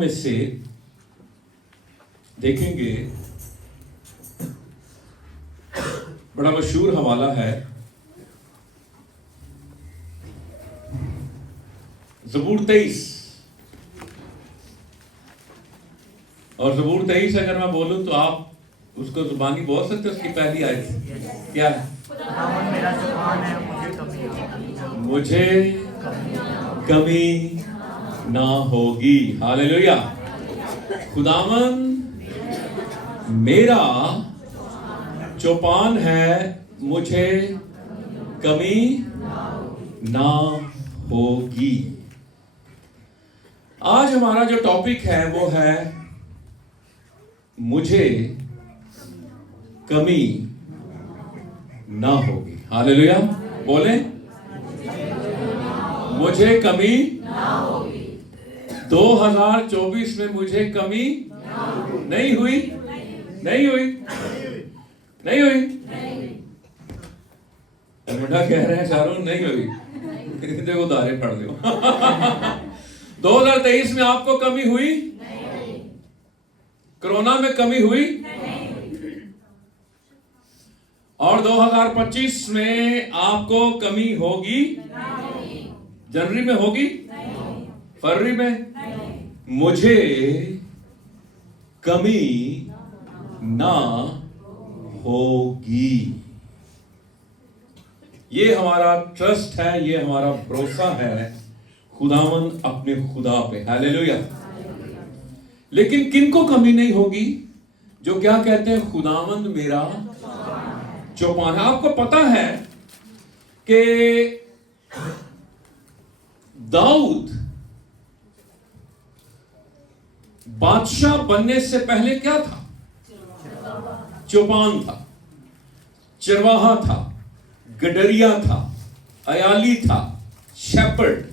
में से देखेंगे, बड़ा मशहूर हवाला है ज़बूर 23। और ज़बूर 23 अगर मैं बोलूं तो आप उसको जुबानी बोल सकते हो। उसकी पहली आयत क्या है? मुझे कमी ना होगी। हालेलुया। खुदावन मेरा चौपान है, मुझे कमी ना होगी। आज हमारा जो टॉपिक है वो है मुझे कमी ना होगी। हालेलुया। बोले मुझे कमी ना होगी। 2024 में मुझे कमी नहीं हुई, नहीं हुई, नहीं हुई। मुंडा कह रहे हैं चारों नहीं हुई। देखो दारे पढ़ लो। 2023 में आपको कमी हुई? कोरोना में कमी हुई? और 2025 में आपको कमी होगी? जनवरी में होगी? फरवरी में? मुझे कमी ना होगी। ये हमारा ट्रस्ट है, ये हमारा भरोसा है खुदावंद अपने खुदा पे। हालेलुया। लेकिन किनको कमी नहीं होगी? जो क्या कहते हैं, खुदावंद मेरा चौपान है। आपको पता है कि दाऊद बादशाह बनने से पहले क्या था? चौपान था, चरवाहा था, गडरिया था, अयाली था, शेपर्ड।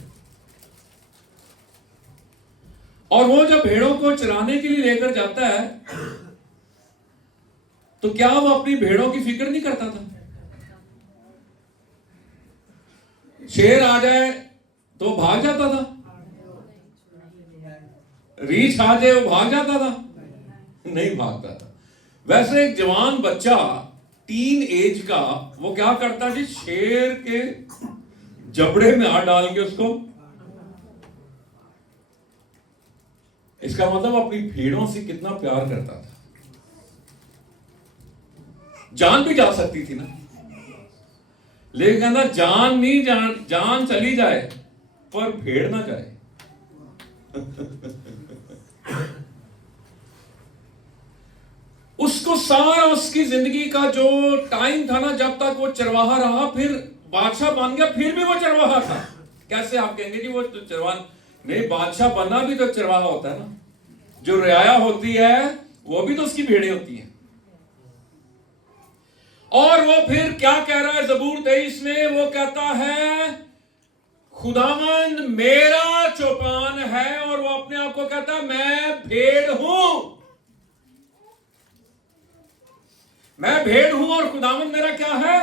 और वो जब भेड़ों को चराने के लिए लेकर जाता है तो क्या वो अपनी भेड़ों की फिक्र नहीं करता था? शेर आ जाए तो भाग जाता था, रीछ आ जाए वो भाग जाता था? नहीं भागता था। वैसे एक जवान बच्चा टीन एज का वो क्या करता जी? शेर के जबड़े में हाथ डाल के उसको, इसका मतलब अपनी भेड़ों से कितना प्यार करता था। जान भी जा सकती थी ना, लेकिन कहना जान नहीं, जान चली जाए पर भेड़ ना जाए। उसको सारा उसकी जिंदगी का जो टाइम था ना, जब तक वो चरवाहा रहा, फिर बादशाह बन गया, फिर भी वो चरवाहा था। कैसे आप कहेंगे जी वो तो चरवाहा नहीं, बादशाह बनना भी तो चरवाहा होता है ना। जो रियाया होती है वो भी तो उसकी भेड़ें होती हैं। और वो फिर क्या कह रहा है ज़बूर 23 में? वो कहता है खुदावंद मेरा चौपान है, और वो अपने आप को कहता है मैं भेड़ हूं, मैं भेड़ हूं और खुदावंद मेरा क्या है?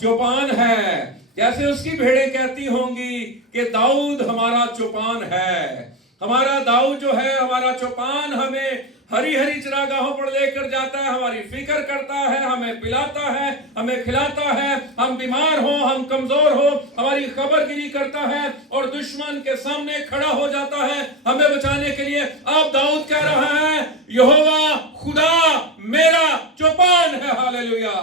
चौपान है। जैसे उसकी भेड़ें कहती होंगी कि दाऊद हमारा चौपान है, हमारा दाऊद जो है हमारा चौपान, हमें हरी हरी चरागाहों पर लेकर जाता है, हमारी फिक्र करता है, हमें पिलाता है, हमें खिलाता है, हम बीमार हो, हम कमजोर हो, हमारी खबरगिरी करता है और दुश्मन के सामने खड़ा हो जाता है हमें बचाने के लिए। अब दाऊद कह रहा है यहोवा खुदा मेरा चौपान है। हालेलुया।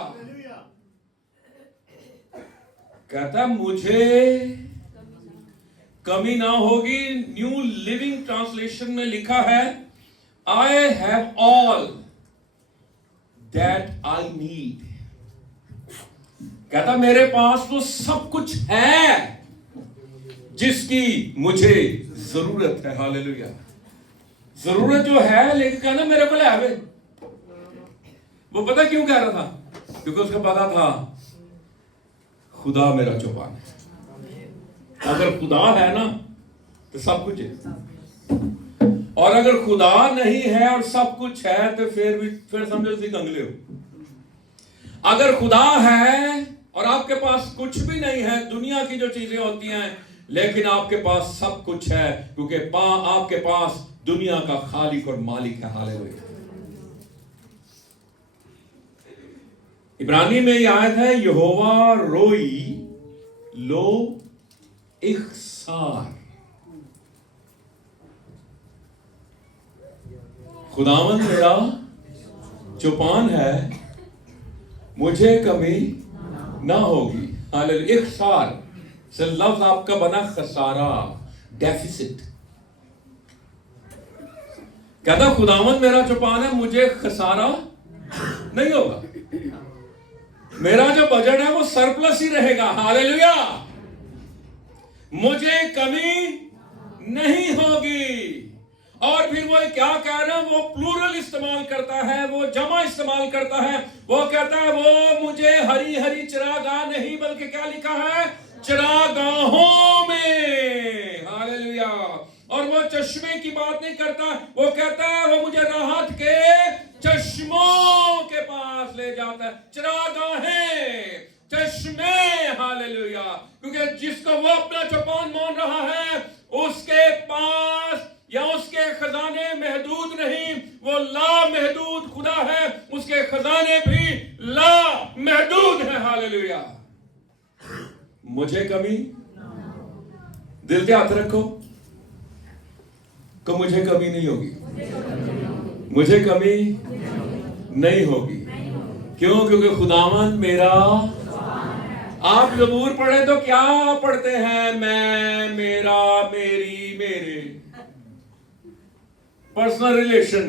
कहता मुझे कमी ना होगी। न्यू लिविंग ट्रांसलेशन में लिखा है I have all that I need। कहता मेरे पास वो सब कुछ है जिसकी मुझे जरूरत है। हालेलुया। जरूरत जो है, लेकिन कहना मेरे को ले आवे। वो पता क्यों कह रहा था? क्योंकि उसको पता था खुदा मेरा चौपान है। अगर खुदा है ना तो सब कुछ है, और अगर खुदा नहीं है और सब कुछ है तो फिर समझो सी कंगले हो। अगर खुदा है और आपके पास कुछ भी नहीं है, दुनिया की जो चीजें होती हैं, लेकिन आपके पास सब कुछ है, क्योंकि आपके पास दुनिया का खालिक और मालिक है। हालेलुया। इब्रानी में यह आयत है, यहोवा रोई लो इख्सार। खुदावंद मेरा चौपान है, मुझे कमी ना होगी। हालेलुया। इख्सार से लफ्ज आपका बना खसारा, डेफिसिट। कहता खुदावंद मेरा चौपान है, मुझे खसारा नहीं होगा। मेरा जो बजट है वो सरप्लस ही रहेगा। हालेलुया। मुझे कमी नहीं होगी। और फिर वो क्या कह रहा है, वो प्लूरल इस्तेमाल करता है, वो जमा इस्तेमाल करता है। वो कहता है वो मुझे हरी हरी चरागाह नहीं, बल्कि क्या लिखा है, चरागाहों में। हालेलुया। और वो चश्मे की बात नहीं करता, वो कहता है वो मुझे राहत के चश्मों के पास ले जाता है। चरागाहें, चश्मे। हालेलुया। क्योंकि जिसको वो अपना चौपान मान रहा है, उसके पास या उसके खजाने महदूद नहीं, वो ला महदूद खुदा है। उसके खजाने भी ला महदूद है। हालेलुया। मुझे कमी, दिल पे हाथ रखो तो मुझे कमी नहीं होगी। मुझे कमी नहीं होगी। क्यों? क्योंकि खुदावंद मेरा। आप ज़बूर पढ़े तो क्या पढ़ते हैं? मैं, मेरा, मेरी, मेरे। पर्सनल रिलेशन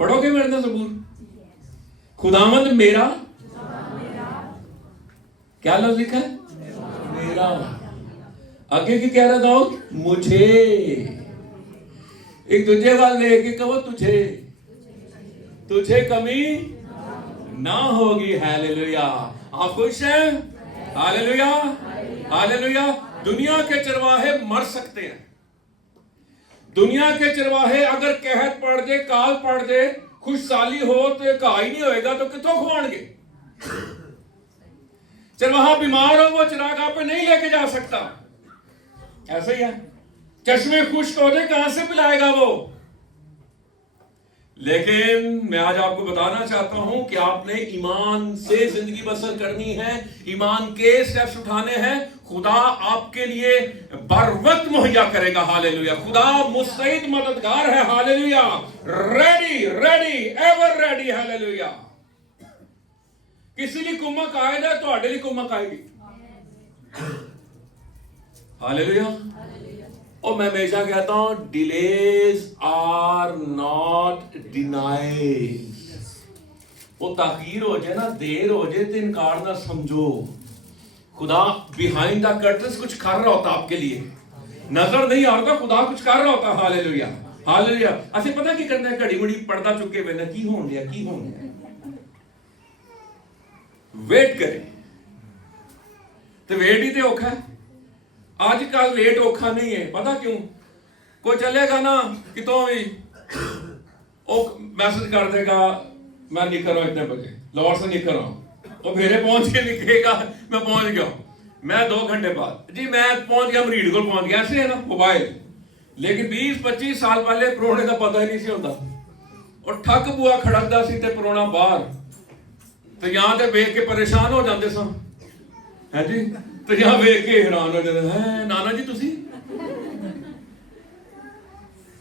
पढ़ोगे मेरे ना ज़बूर? खुदावंद मेरा, क्या लफ्ज़ लिखा है? मेरा। आगे की कह रहा दाऊद? मुझे। एक दूसरे वाल लेके कहो तुझे, तुझे कमी ना होगी। हालेलुया। आप खुश हैं? हालेलुया। हालेलुया। दुनिया के चरवाहे मर सकते हैं। दुनिया के चरवाहे अगर कहत पड़ दे, काल पड़ दे, खुशहाली हो तो कहा ही नहीं होएगा तो कितों खुआएंगे? चरवाहा बीमार हो, वो चरागाह पे नहीं लेके जा सकता। ऐसा ही है। चश्मे खुश्क हो जाए, कहां से पिलाएगा वो? लेकिन मैं आज आपको बताना चाहता हूं कि आपने ईमान से जिंदगी बसर करनी है, ईमान के स्टेप्स उठाने हैं। खुदा आपके लिए बर वक्त मुहैया करेगा। हालेलुया। खुदा मुस्तैद मददगार है। Hallelujah. Ready, ready, ever ready. Hallelujah. किसी लिए कुमक आएगा तो आड़े लिए कुमक आएगी। हालेलुया। और मैं हमेशा कहता हूं, डिलेज आर नॉट डिनाइज। वो ताखीर हो जाए ना, देर हो जाए तो इनकार ना समझो। खुदा बिहाइंड द कर्टन्स कुछ कर रहा होता आपके लिए, नजर नहीं आ रहा, खुदा कुछ कर रहा होता। हालेलुया। हालेलुया। असि पता की करना है, घड़ी मुड़ी पड़दा चुके हुए ना, की होन दिया, की होन दिया। वेट करें तो वेट ही तो औखा है। आजकल वेट औखा नहीं है। पता क्यों? कोई चलेगा ना कितों भी, मैसेज कर देगा मैं निकल रहा हूं इतने बजे, लाहौर से निकल रहा हूं। वो मेरे पहुंच के लिखेगा मैं पहुंच गया हूं। मैं 2 घंटे बाद जी मैं पहुंच गया, मरीड को पहुंच गया। ऐसे है ना मोबाइल। लेकिन 20-25 साल पहले परोने का पता ही नहीं सी होता। और ठक बुआ खड़कदा सी ते परोना बाहर, तो यहां ते वेख के परेशान हो जाते सन, है जी। तो यहां वेख के हैरान हो जाते हैं, नाना जी तुसी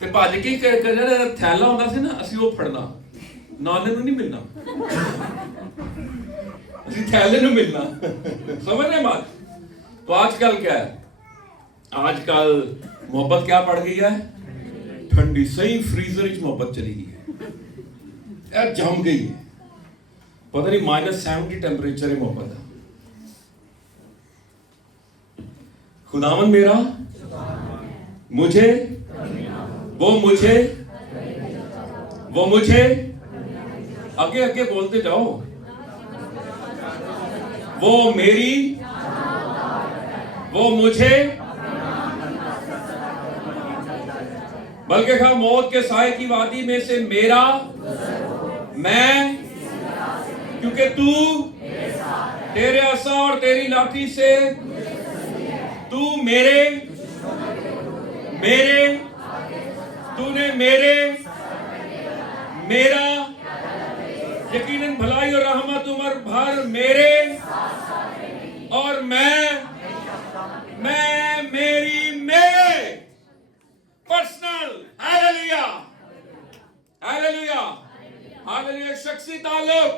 ते भज के ਜਿਹੜਾ ਥੈਲਾ ਹੁੰਦਾ ਸੀ ਨਾ, ਅਸੀਂ ਉਹ ਫੜਨਾ, ਨਾਨੇ ਨੂੰ नहीं मिलना, ਅਸੀਂ थैले ਨੂੰ मिलना। समझ रहे बात? तो आजकल क्या है? आजकल मोहब्बत क्या पड़ गई है? ठंडी। सही फ्रीजर में मोहब्बत चली गई है, यार जम गई है। पता नहीं -70 टेम्परेचर है मोहब्बत। खुदावन मेरा, मुझे, वो मुझे, वो मुझे, आगे आगे बोलते जाओ। वो मेरी, वो मुझे, बल्कि कहा मौत के साए की वादी में से मेरा, मैं, क्योंकि तू तेरे असा और तेरी लाठी से तू मेरे तूने मेरा यकीनन भलाई और रहमत उम्र भर मेरे और मैं मेरी में पर्सनल हालेलुया हालेलुया हालेलुया शख्सी ताल्लुक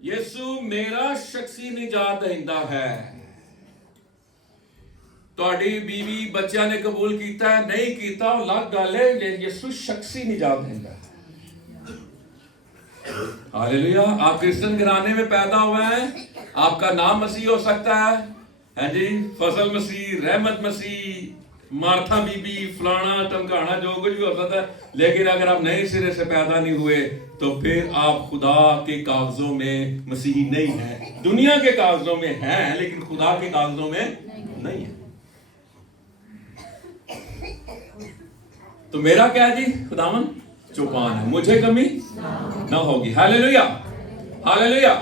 यीशु मेरा शख्सी निजात दहिंदा है। ਤੁਹਾਡੀ बीवी बच्चों ने कबूल किया नहीं किया अलग गल है, यीशु शख्सी निजात देता है। हालेलुया। आप क्रिश्चियन घराने में पैदा हुए हैं, आपका नाम मसीह हो सकता है जी, फसल मसीह, रहमत मसीह, मार्था बीबी, फलाना टमकाना, जो कुछ भी हो सकता है, लेकिन अगर आप नए सिरे से पैदा नहीं हुए तो फिर आप खुदा के कागजों में मसीही नहीं है। दुनिया के कागजों में है लेकिन खुदा के कागजों में नहीं है। तो मेरा क्या है जी, खुदावन चौपान है, मुझे कमी ना होगी। Hallelujah hallelujah.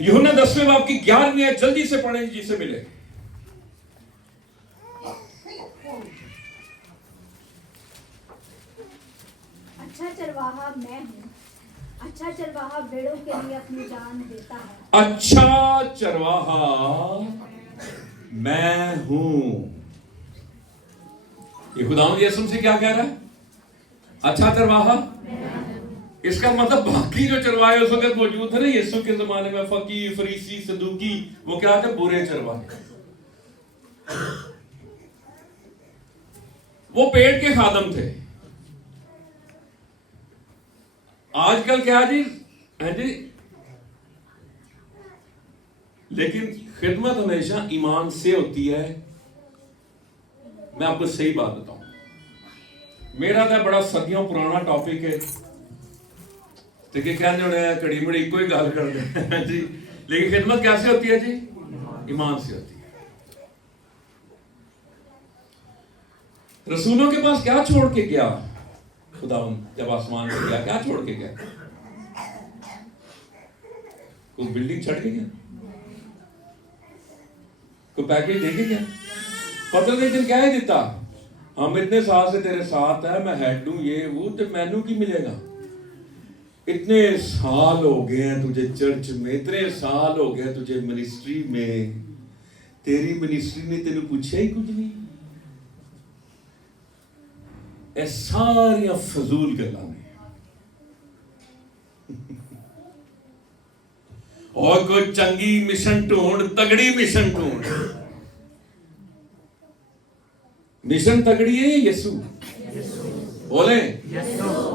यूहन्ना 10वें बाब की 11वीं आयत जल्दी से पढ़ें जिसे मिले। अच्छा चरवाहा मैं हूँ, अच्छा चरवाहा भेड़ों के लिए अपनी जान देता है। अच्छा चरवाहा मैं हूं। ये खुदावंद यीशु से क्या कह रहा है? अच्छा चरवाहा। इसका मतलब बाकी जो चरवाहे उस वक्त मौजूद थे ना यीशु के जमाने में, फकीर, फरीसी, सदूकी, वो क्या थे? बुरे चरवाहे। वो पेड़ के खादम थे। आजकल क्या जी है जी, लेकिन खिदमत हमेशा ईमान से होती है। मैं आपको सही बात बताऊं, मेरा तो बड़ा सदियों पुराना टॉपिक है तो कि कहने होने कड़ी मड़ी कोई गल कर दे जी, लेकिन खिदमत कैसे होती है जी? ईमान से होती है। रसूलों के पास क्या छोड़ के गया खुदावंद जब आसमान में गया? क्या छोड़ के गया? कुछ बिल्डिंग छड़ के गया? कोई पैकेज दे के गया? पता नहीं दिन क्या है देता, हम इतने साल से तेरे साथ है, मैं हेड हूं, ये वो, तो मैनू की मिलेगा? इतने साल हो गए हैं तुझे चर्च में, इतने साल हो गए तुझे मिनिस्ट्री में, तेरी मिनिस्ट्री ने तेन पूछा ही कुछ नहीं। ये सारिया फजूल गल्लां ने। और कोई चंगी मिशन ढूंढ, तगड़ी मिशन ढूंढ। मिशन तगड़ी है यीशु, बोले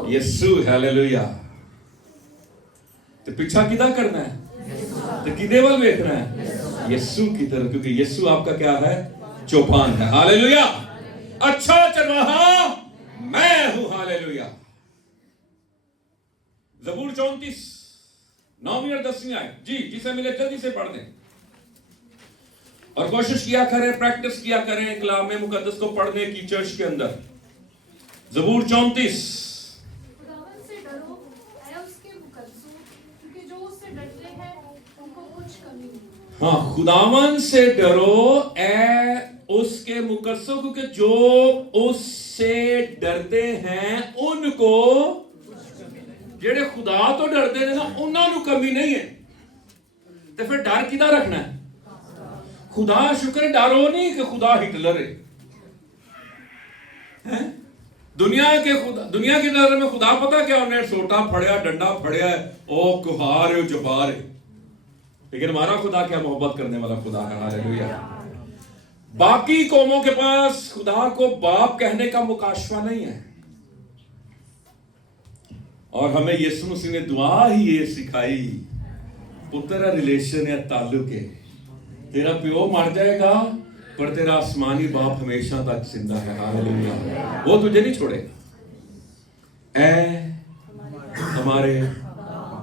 यीशु। हालेलुया। तो पीछा किदा करना है? तो किदे वाल देखना है? यीशु की तरफ, क्योंकि यीशु आपका क्या है? चौपान है। हालेलुया। अच्छा चरवाहा मैं हूं। हालेलुया। ज़बूर 34 9वीं और 10वीं आयत जी, जिसे मिले जल्दी से पढ़ दें और कोशिश किया करें, प्रैक्टिस किया करें कलाम मुकद्दस को पढ़ने की चर्च के अंदर। ज़बूर 34। खुदावन से डरो ऐ उसके मुकद्दसों, क्योंकि जो उससे डरते हैं उनको कुछ कमी नहीं। हाँ, खुदावन से डरो ऐ उसके मुकद्दसों, क्योंकि जो उससे डरते हैं उनको, जेड़े खुदा तो डरते हैं ना, उन्होंने कमी नहीं है। तो फिर डर किदा रखना है? खुदा शुक्र, डरो नहीं कि खुदा हिटलर है, हैं? दुनिया की नजर में खुदा पता क्या? उन्हें सोटा फड़िया, डंडा फड़िया, ओ कुहार है, जबार है। लेकिन हमारा खुदा क्या मोहब्बत करने वाला खुदा है। हालेलुया। बाकी कौमों के पास खुदा को बाप कहने का मुकाशफा नहीं है, और हमें यीशु मसीह ने दुआ ही ये सिखाई, पुत्र रिलेशन या ताल्लुक है। तेरा प्यो मर जाएगा पर तेरा आसमानी बाप हमेशा तक जिंदा है। हालेलुया। वो तुझे नहीं छोड़ेगा। ऐ हमारे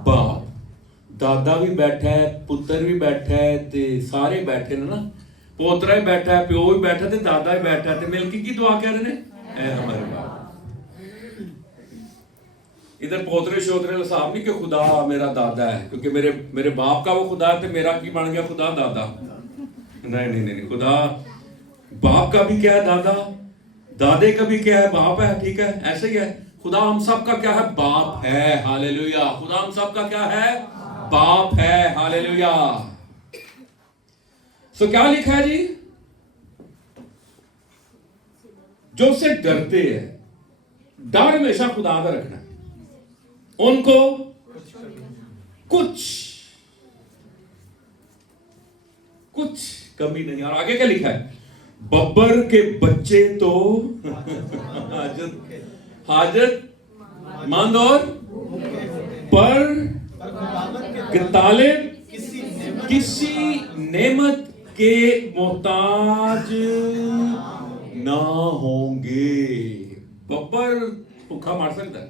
बाप, दादा भी बैठा है, पुत्र भी बैठा है, ते सारे बैठे ने ना, पोतरा भी बैठा है, प्यो भी बैठा ते दादा भी बैठा है, ते मिलके की दुआ कह रहे हैं? ऐ हमारे बाप। इधर पोतरे शोतरे हिसाब नहीं कि खुदा मेरा दादा है, क्योंकि मेरे बाप का वो खुदा है, तो मेरा की बन गया खुदा दादा? नहीं नहीं नहीं, खुदा बाप का भी क्या है दादा, दादे का भी क्या है बाप है, ठीक है, ऐसे ही है। खुदा हम सब का क्या है, बाप है, हालेलुया। खुदा हम सब का क्या है, बाप है, हालेलुया। सो क्या लिखा है जी, जो उससे डरते हैं, डर हमेशा खुदा का रखना है, उनको कुछ कमी नहीं। और आगे क्या लिखा है, बब्बर के बच्चे तो हाजतमंद और पर तालिब किसी नेमत के मोहताज ना होंगे। बब्बर भूखा मार सकता है।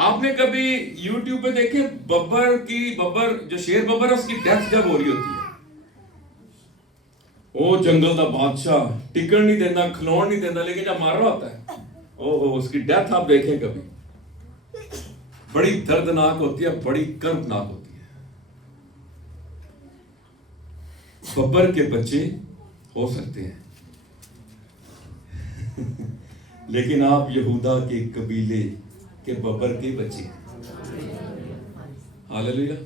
आपने कभी YouTube पे देखे बब्बर जो शेर बब्बर है, उसकी डेथ जब हो रही होती है, वो जंगल का बादशाह टिकट नहीं देता, खिलौन नहीं देता, लेकिन जब मार रहा होता है, ओहो, उसकी डेथ आप देखें कभी, बड़ी दर्दनाक होती है, बड़ी कर्मनाक होती है। बब्बर के बच्चे हो सकते हैं लेकिन आप यहूदा के कबीले के बब्बर के बच्चे हैं, हालेलुया।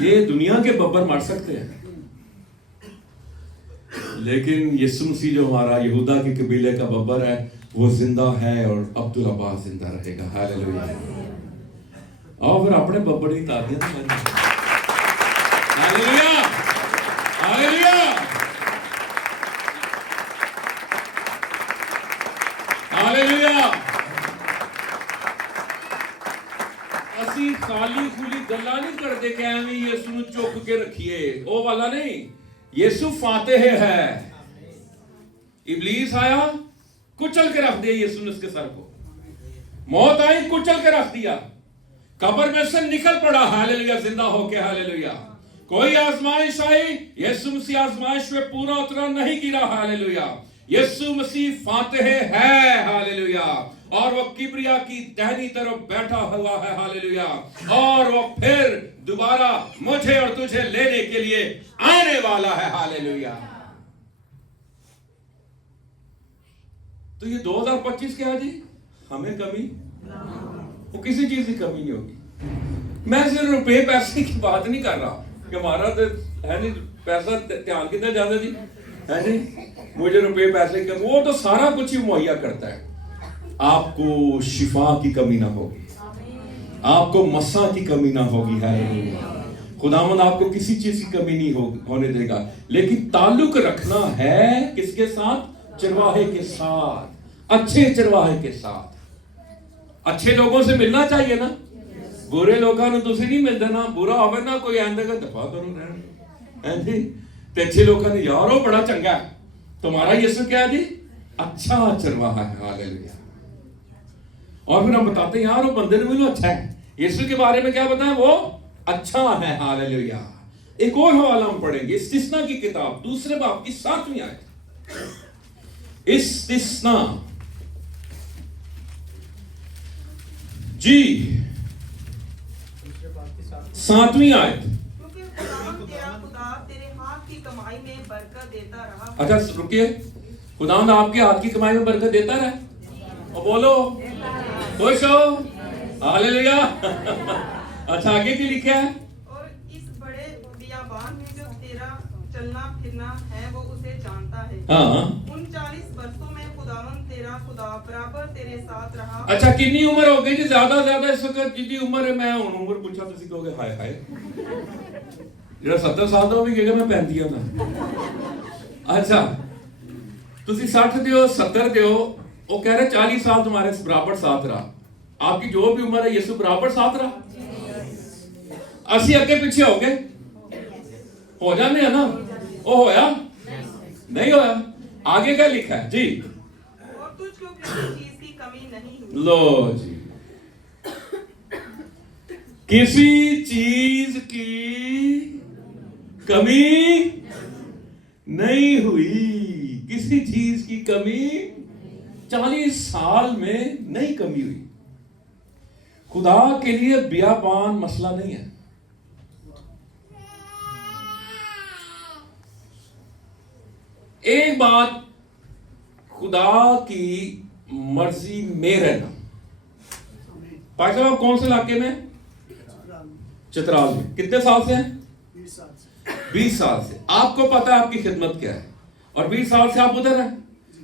ये दुनिया के बब्बर मार सकते हैं, लेकिन यीशु मसीह जो हमारा यहूदा के कबीले का बब्बर है, वो जिंदा है और अब्दुल अब्बास जिंदा रहेगा, हालेलुया। आओ फिर अपने बब्बर की तालियां बजाएं, हालेलुया, हालेलुया, हालेलुया। ਅਸੀਂ ਖਾਲੀ ਖੁਲੀ ਗੱਲਾਂ ਨਹੀਂ ਕਰਦੇ ਕਿ ਐਵੇਂ ਯਿਸੂ ਨੂੰ ਚੁੱਕ ਕੇ ਰੱਖੀਏ, ਉਹ ਵਾਲਾ नहीं। यीशु फातेह है। इब्लीस आया, कुचल के रख दिया यीशु ने उसके सर को, मौत आई, कुचल के रख दिया, कब्र में से निकल पड़ा, हालेलुया, जिंदा होके, हालेलुया। कोई आजमाइश आई, यीशु मसीह आजमाइश में पूरा उतरा नहीं गिरा, हालेलुया। यीशु मसीह फातेह है, हालेलुया। और वो किबरिया की दाहिनी तरफ बैठा हुआ है, हालेलुया। और वो फिर दोबारा मुझे और तुझे लेने के लिए आने वाला है, हालेलुया। तो ये 2025 क्या है जी, हमें कमी, वो किसी चीज की कमी नहीं होगी। मैं सिर्फ रुपए पैसे की बात नहीं कर रहा कि हमारा तो है नहीं पैसा, ध्यान कितना ज्यादा जी है नहीं, मुझे रुपए पैसे की, वो तो सारा कुछ ही मुहैया करता है। आपको शिफा की कमी ना होगी, आपको मसा की कमी ना होगी, हालेलुया। खुदावंद आपको किसी चीज की कमी नहीं होने देगा, लेकिन ताल्लुक रखना है किसके साथ, चरवाहे के साथ, अच्छे चरवाहे के साथ। अच्छे लोगों से मिलना चाहिए ना, बुरे लोगों ने दूसरी नहीं मिलते ना, बुरा होवे ना कोई आंदा का दफा करो रहन जी, ते अच्छे लोगों ने यार वो बड़ा चंगा है, तुम्हारा यीशु क्या है जी, अच्छा चरवाहा है, हालेलुया। और फिर हम बताते हैं यार वो बंदे ने मिलो अच्छा है, यीशु के बारे में क्या बताएं, वो अच्छा है, हालेलुया। एक और हवाला हम पढ़ेंगे, इस्तिस्ना की किताब 2 बाब की 7वीं आयत। इस्तिस्ना जी 7वीं आयत। क्योंकि खुदावंद तेरा खुदा तेरे हाथ की कमाई में बरकत देता रहा। अच्छा रुकिए, खुदावंद आपके हाथ की कमाई में बरकत देता रहा, और बोलो खुश हो, हालेलुया। अच्छा आगे की लिखा है, और इस बड़े बियाबान में जो तेरा चलना फिरना है वो उसे जानता है। हाँ। उन 40 वर्षों में खुदावंद तेरा खुदा बराबर तेरे साथ रहा। अच्छा कितनी उम्र हो गई जी, ज्यादा इस वक्त जितनी उम्र है, मैं उम्र पूछा तुसी कहोगे हाय हाय, जेड़ा 70 साल का भी कहेगा मैं 35 का। अच्छा तुसी 60 दियो 70 दियो, वो कह रहे 40 साल तुम्हारे बराबर साथ रहा, आपकी जो भी उम्र है यीशु बराबर साथ रहा। असी अगे पीछे हो गए, हो जाने है ना, वो होया नहीं होया। आगे क्या लिखा है जी, और तुझको किसी चीज की कमी नहीं हुई। लो जी, किसी चीज की कमी नहीं हुई, किसी चीज की कमी 40 साल में नहीं कमी हुई। खुदा के लिए बियाबान मसला नहीं है। एक बात, खुदा की मर्जी में रहना। भाई साहब आप कौन से इलाके में? चित्राल में। कितने साल से हैं? 20 साल से। आपको पता है आपकी खिदमत क्या है, और 20 साल से आप उधर हैं।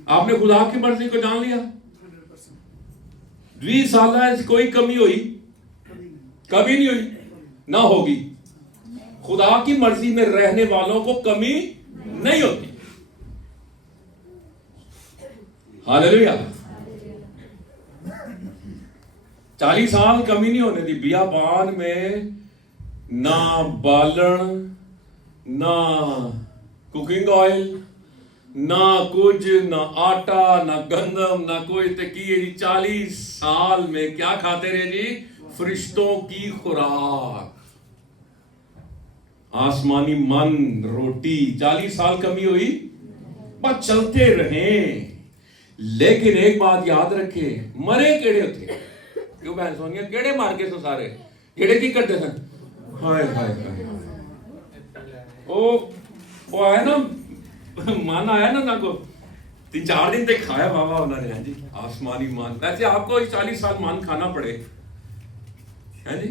आपने खुदा की मर्जी को जान लिया। 20 साल में कोई कमी हुई? कभी नहीं हुई, ना होगी। खुदा की मर्जी में रहने वालों को कमी नहीं होती। हालेलुया। 40 साल कमी नहीं होने दी। बियाबान में ना बालन, ना कुकिंग ऑयल, ना कुछ, ना आटा, ना गंदम, ना कोई तकिए जी। 40 साल में क्या खाते रहे जी? फरिश्तों की खुराक, आसमानी मन, रोटी। 40 साल कमी हुई? बस चलते रहे। लेकिन एक बात याद रखे, मरे केड़े थे? क्यों बहन सोनिया, केड़े मार के सो सारे केड़े की करते थे? हाय हाय हाय। वो आया ना, मन आया ना को 3-4 दिन तक खाया बाबा उन्होंने। जी आसमानी मान। वैसे आपको 40 साल मान खाना पड़े है जी?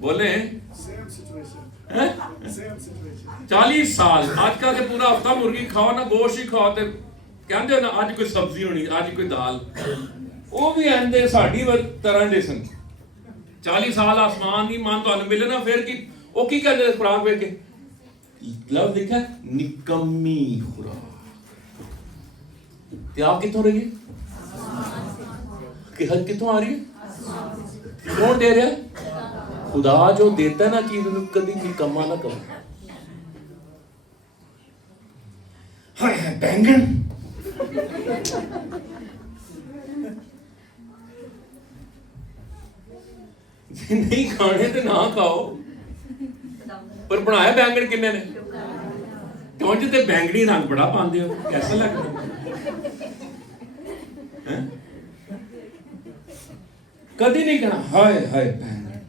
बोले 40 साल। आजकल के पूरा हफ्ता मुर्गी खाओ ना, गोश्त ही खाओ, तो कहते ना आज कोई सब्जी होनी, आज कोई दाल। वो भी आंदे साड़ी तरह दे सन। 40 साल आसमान की मान तो मिले ना, फिर की वो की कहते खुराक वे के लव लिखा निकम्मी खुराक। आप कितों रही है? कितों आ रही है? कौन दे रहा है? खुदा जो देता है ना चीज, कभी निकम्मा ना करो। हाय बैंगन नहीं खाने तो ना खाओ, पर बनाया बैंगन किन्ने ने? क्यों जी? ते बैंगनी रंग बड़ा पाते हो, कैसा लगता है? कभी नहीं कहना हाय हाय बैंगन,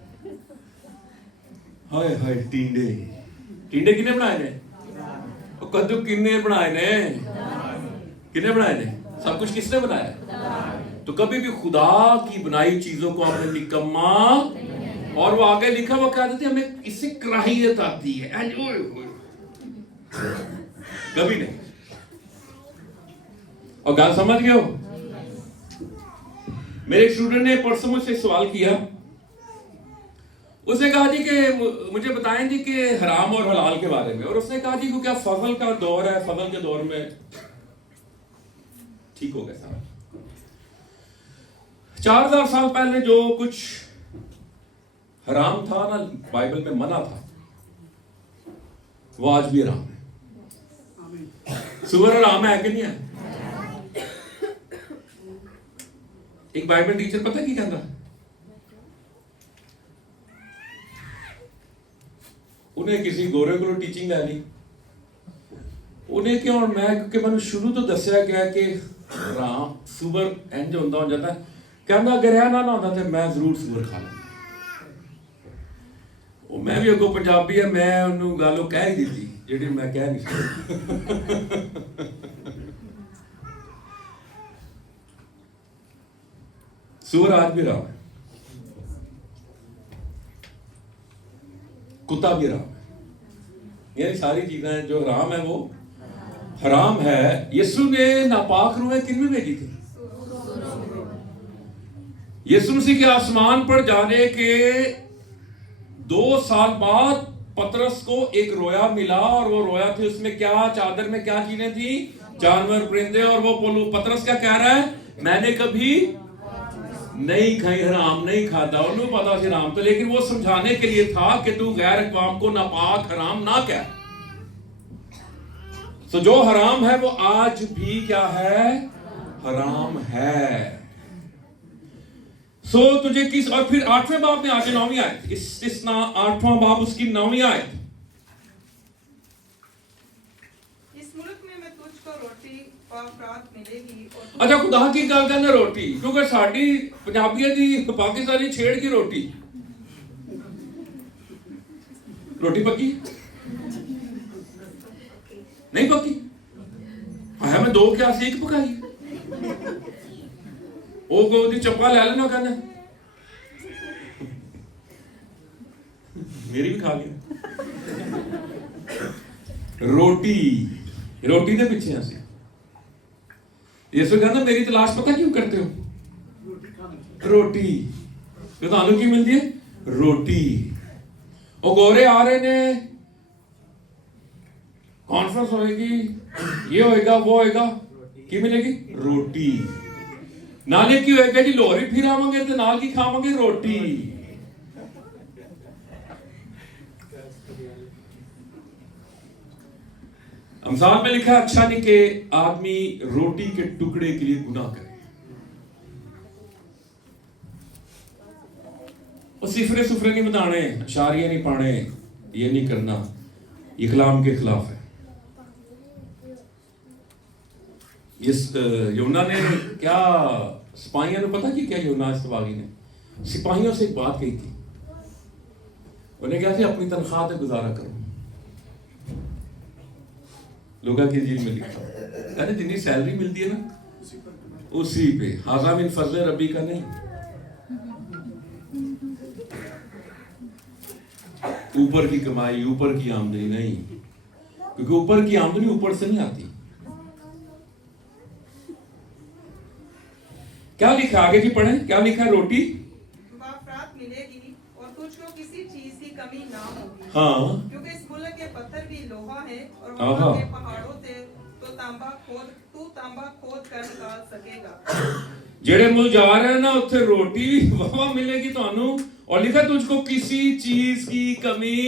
हाय हाय टींडे। टींडे किन्ने बनाए ने? कद्दू किन्ने बनाए ने? किन्ने बनाए ने? सब कुछ किसने बनाया? तो कभी भी खुदा की बनाई चीजों को आपने निकम्मा, और वो आगे लिखा हुआ कहते थे हमें इससे कराहियत आती है, कभी नहीं। और गाल समझ गए हो? मेरे स्टूडेंट ने परसों मुझसे सवाल किया। उसने कहा जी कि मुझे बताएं जी कि हराम और हलाल के बारे में। और उसने कहा जी को क्या फजल का दौर है, फजल के दौर में ठीक हो गया सारा। 4000 साल पहले जो कुछ हराम था ना, बाइबल में मना था, वो आज भी हराम है। सुअर हराम है कि नहीं है? एक बाइबल टीचर पता है की कहता? उन्हें किसी गोरे को टीचिंग लै ली। उन्हें क्यों? मैं क्योंकि मैंने शुरू तो दसिया गया कि हराम सुअर इंज होंदा हो जाता है। कहना अगर यह ना होता तो मैं जरूर सुअर खा लेंदा। मैं भी अगो पंजाबी है, मैं उन्होंने गल कह ही दी थी जी मैं कह नहीं सकता। सुअर आज भी हराम है, कुत्ता भी हराम है। ये सारी चीजें जो हराम है वो हराम है। यीशु ने नापाक रूहें किन में भेजी थी? यीशु मसीह के आसमान पर जाने के 2 साल बाद पतरस को एक रोया मिला, और वो रोया थी, उसमें क्या, चादर में क्या चीजें थी? जानवर, परिंदे। और वो पतरस क्या कह रहा है? मैंने कभी नहीं खाई, हराम नहीं खाता। उन्हें पता था हराम तो, लेकिन वो समझाने के लिए था कि तू गैर अक़वाम को नापाक हराम ना कह। तो जो हराम है वो आज भी क्या है? हराम है। सो तुझे किस, और फिर 8वें बाब में आके 9वीं आयत, इस 8वां बाब उसकी 9वीं आयत। इस मुल्क में मैं तुझको रोटी और प्रात मिलेगी। अच्छा खुदा की गल करना रोटी, क्योंकि साड़ी पंजाबियों की पाकिस्तानी छेड़ की रोटी पक्की नहीं पक्की? आया मैं 2 क्या सीख पकाई ਉਹ ਕੋ ਦੀ ਚੱਪਾ ਲੈ ਲੈਣਾ ਕਹਿੰਦਾ ਮੇਰੀ ਵੀ ਖਾ ਲਈ ਰੋਟੀ ਦੇ ਪਿੱਛੇ ਅਸੀਂ ਯਿਸੂ ਕਹਿੰਦਾ ਮੇਰੀ ਤਲਾਸ਼ ਪਤਾ ਕਿਉਂ ਕਰਦੇ ਹੋ ਰੋਟੀ ਤੇ ਤੁਹਾਨੂੰ ਕੀ ਮਿਲਦੀ ਹੈ ਰੋਟੀ ਉਹ ਗੋਰੇ ਆ ਰਹੇ ਨੇ कॉन्फ्रेंस होएगी ये होएगा वो होएगा की मिलेगी रोटी नाले की होएगा जी लोहरी फिरावांगे तो नाल की खावांगे रोटी अमसाल में लिखा अच्छा नहीं कि आदमी रोटी के टुकड़े के लिए गुनाह करे और सिफरे सुफरे नहीं बताने अशारिये नहीं पाने ये नहीं करना ये कलाम के खिलाफ है इस यूना ने क्या सिपाहियों ने पता कि क्या यूना इस्तवागी ने सिपाहियों से एक बात कही थी उन्हें क्या थी अपनी तनख्वाह से गुजारा करो लोगा की जेल में लिखा यानी जितनी सैलरी मिलती है ना उसी पे हाज़ा मिन फज़ल रब्बी का नहीं ऊपर की कमाई ऊपर की आमदनी नहीं क्योंकि ऊपर की आमदनी ऊपर से नहीं आती क्या लिखा आगे जी पढ़ें क्या लिखा रोटी बाफरात मिलेगी और तुझको किसी चीज की कमी ना होगी हाँ क्योंकि इस मुल्क के पत्थर भी लोहा है और आहा। वहाँ के पहाड़ों से तू तांबा खोद कर निकाल सकेगा जेड़े मुल्क जा रहे हैं ना उत्थे रोटी वहां मिलेगी ਤੁਹਾਨੂੰ और लिखा तुझको किसी चीज की कमी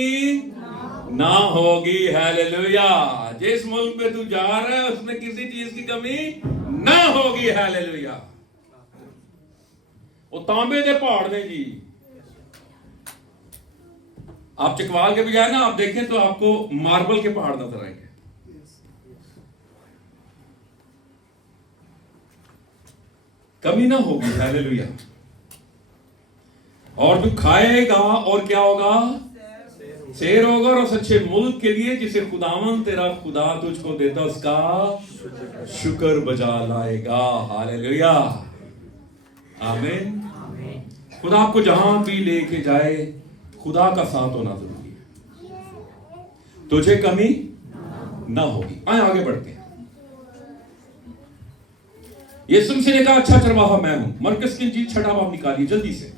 ना होगी हालेलुया जिस मुल्क में तू जा रहा है उसमें किसी चीज की कमी ना होगी हालेलुया वो तांबे के पहाड़ में जी आप चकवाल के बजाय ना आप देखें तो आपको मार्बल के पहाड़ नजर आएंगे कमी ना होगी हालेलुया और तू खाएगा और क्या होगा शेर होगा और सच्चे मुल्क के लिए जिसे खुदावन तेरा खुदा तुझको देता उसका शुक्र बजा लाएगा हालेलुया आमीन खुदा आपको जहां भी लेके जाए खुदा का साथ होना जरूरी है तुझे कमी ना होगी आए आगे बढ़ते हैं यीशु मसीह ने कहा अच्छा चरवाहा मैं हूं मरकस की इंजील 6वां बाब निकालिए जल्दी से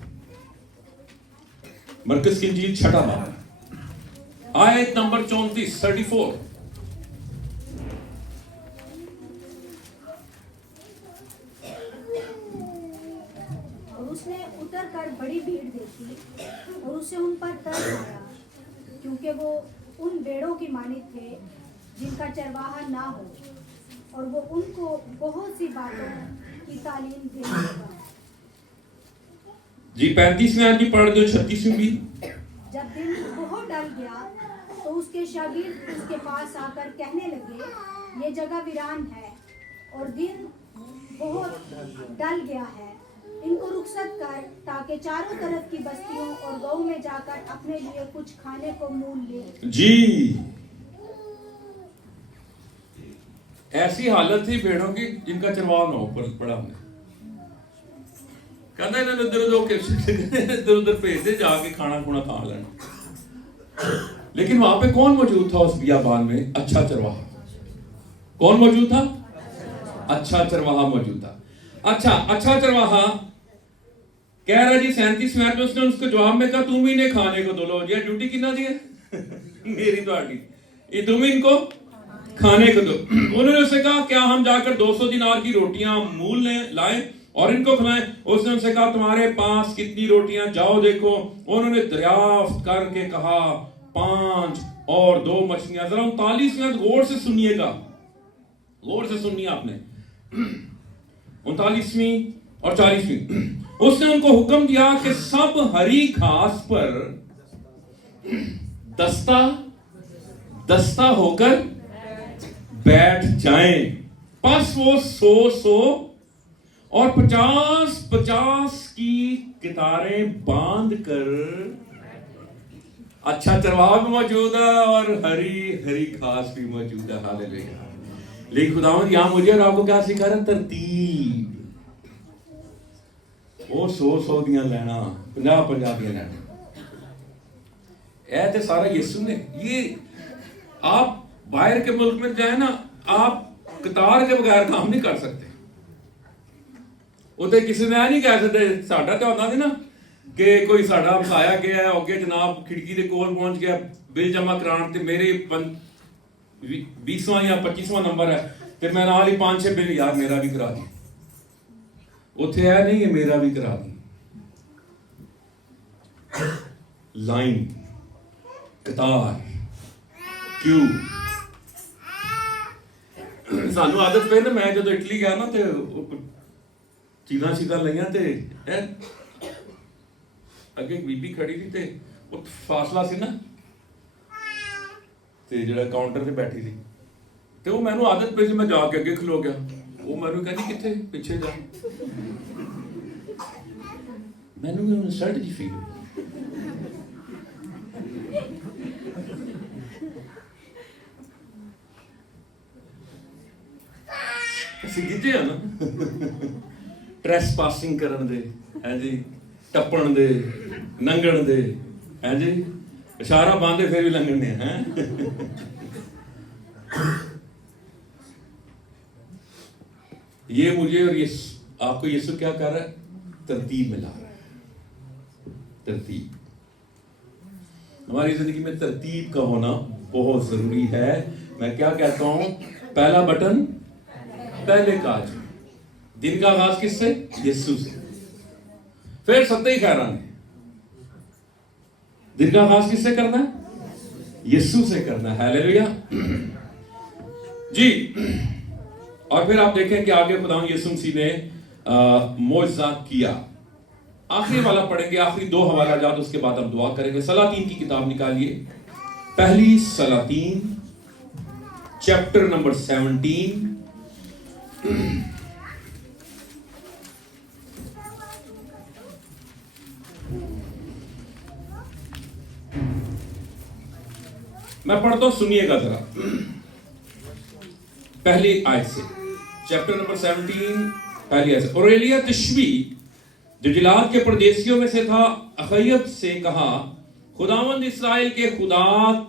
मरकस की इंजील 6वां बाब आयत नंबर 34 उसने उतर कर बड़ी भीड़ देखी और उसे उन पर तरस आया क्योंकि वो उन भेड़ों की मानित थे जिनका चरवाहा ना हो और वो उनको बहुत सी बातों की तालीम देगा जी 35वें आदमी पढ़ दो 36वें भी जब दिन बहुत डल गया तो उसके शागिर्द उसके पास आकर कहने लगे ये जगह वीरान है और दिन बहुत डल गया है इनको रुखसत कर ताकि चारों तरफ की बस्तियों और गांव में जाकर अपने लिए कुछ खाने को मूल ले जी ऐसी हालत थी भेड़ों की जिनका चरवाहा ना ऊपर पड़ा हमने कहना इन्होंने इधर उधर भेज दे जाके खाना खुना खा लेना लेकिन वहां पे कौन मौजूद था उस बियाबान में अच्छा चरवाहा कौन मौजूद था अच्छा चरवाहा मौजूद था अच्छा चरवाहा कह रहा जी 37वें आयत में उसने उसको जवाब में कहा तुम इन्हें खाने को दो लो ये ड्यूटी कितना दी है मेरी तो ये तुम इनको खाने को दो उन्होंने उससे कहा क्या हम जाकर 200 दिनार की रोटियां मूल लाएं और इनको खिलाएं उसने उनसे कहा तुम्हारे पास कितनी रोटियां जाओ देखो उन्होंने दरियाफ्त करके कहा 5 और 2 मछलियां जरा 39वें गौर से सुनिएगा गौर से सुनिए आपने 39वीं और 40वीं उसने उनको हुक्म दिया कि सब हरी घास पर दस्ता होकर बैठ जाएं बस वो 100 और 50 की कितारें बांध कर अच्छा चरवाहा भी मौजूद है और हरी घास भी मौजूद है हालेलुया लेकिन खुदावंद यहां मुझे और आपको क्या सिखा रहा है? तरतीब। वो 100 दियां लेना, 50 दियां लेना, ऐ तो सारा यीशु ने। ये आप बाहर के मुल्क में जाए ना, आप कतार के बगैर काम नहीं कर सकते। उते किसी ने नहीं कह सकते। साडा तो होता ना कि कोई साडा हसाया गया है, अगे जनाब खिड़की के कोल पहुंच गया बिल जमा कराने ते मेरे 20वां या 25वां नंबर है, तो मैं नाल ही 5-6 बिल यार मेरा भी करा दी। उथे है नहीं है मेरा भी करा दी। लाइन, कतार, क्यों? सानू आदत पे ना, मैं जो इटली गया ना तो चीज़ा लिया ते अगे एक बीबी खड़ी थी ते वो फासला सी ना, ते जो काउंटर से बैठी थी, तो वो मैनू आदत पे सी, मैं जाके अगे खलो गया। वो मैनू कहती किथे पिछे जा, मैनू शर्ट जी फील हुई। गिजे है ना ट्रेस पासिंग करन दे, है जी, टप्पण दे, लंघण दे, है जी, इशारा बांधे फिर भी लंघने हैं। ये मुझे और ये आपको यीशु क्या कर रहा है? तरतीब में ला रहा है। तरतीब, हमारी जिंदगी में तरतीब का होना बहुत जरूरी है। मैं क्या कहता हूं? पहला बटन पहले काज। दिन का आगाज किससे? यीशु से। फिर सत्य ही खैरान है। दिन का आगाज किससे करना है? यीशु से करना है। हालेलुया जी। और फिर आप देखें कि आगे खुदा यीशु मसीह ने मोजा किया। आखिरी वाला पढ़ेंगे, आखिरी 2 हवाला जात, उसके बाद हम दुआ करेंगे। सलातीन की किताब निकालिए, पहली सलातीन चैप्टर नंबर 17। मैं पढ़ता हूं, सुनिएगा जरा। पहली आयत से, चैप्टर नंबर 17 पहली आयत से। औरेलिया तिशबी जो गिलाद के परदेशियों में से था, अखय्यब से कहा, खुदावंद इस्राएल के खुदा